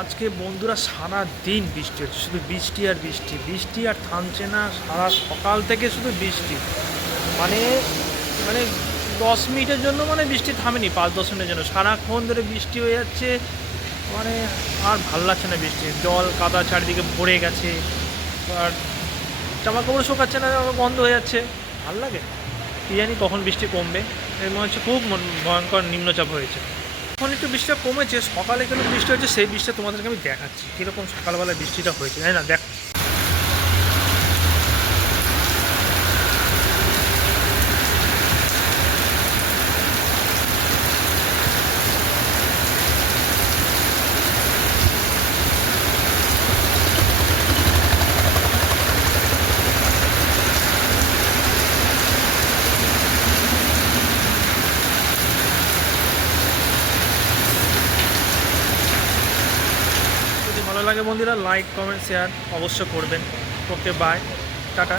আজকে বন্ধুরা সারা দিন বৃষ্টি হচ্ছে, শুধু বৃষ্টি আর বৃষ্টি। বৃষ্টি আর থামছে না, সারা সকাল থেকে শুধু বৃষ্টি। মানে মানে দশ মিনিটের জন্য মানে বৃষ্টি থামেনি, পাঁচ দশ মিনিটের জন্য। সারাক্ষণ ধরে বৃষ্টি হয়ে যাচ্ছে মানে আর ভালো লাগছে না বৃষ্টি। জল কাদা চারিদিকে ভরে গেছে, আর জামা কাপড় শোকাচ্ছে না বন্ধ হয়ে যাচ্ছে। ভালো লাগে? কী জানি কখন বৃষ্টি কমবে? মনে হচ্ছে খুব ভয়ঙ্কর নিম্নচাপ হয়েছে। এখন একটু বৃষ্টিটা কমেছে, সকালে কিন্তু বৃষ্টি হচ্ছে, সেই বৃষ্টিটা তোমাদেরকে আমি দেখাচ্ছি। কীরকম সকালবেলায় বৃষ্টিটা হয়েছে তাই না, দেখ ভালো লাগে বন্ধুরা লাইক কমেন্ট শেয়ার অবশ্য করবেন। Okay bye tata.